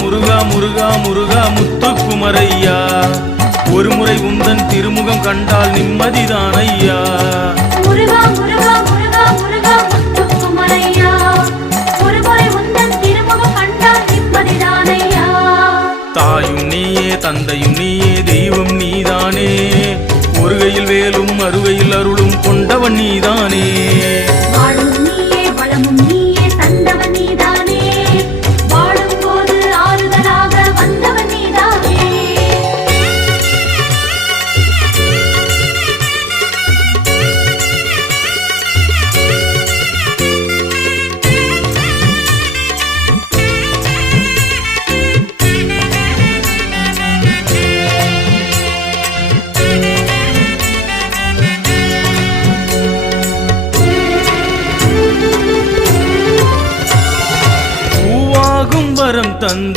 முருகா முருகா முருகா முத்துக்குமரையா, ஒரு முறை உந்தன் திருமுகம் கண்டால் நிம்மதிதான் ஐயா. முருகா முருகா முருகா முருகா முத்துக்குமரையா, ஒரு முறை உந்தன் திருமுகம் கண்டால் நிம்மதிதான் ஐயா. தாயும் நீயே தந்தையும் நீயே தெய்வம் நீதானே, ஒருகையில் வேலும் அருகையில் அருளும் கொண்டவன் நீதானே. வாழும் நீயே வளமும் நீயே தந்தவன் நீதானே, வாழும் போது ஆறுதலாக வந்தவன் நீதானே. வரம் தந்த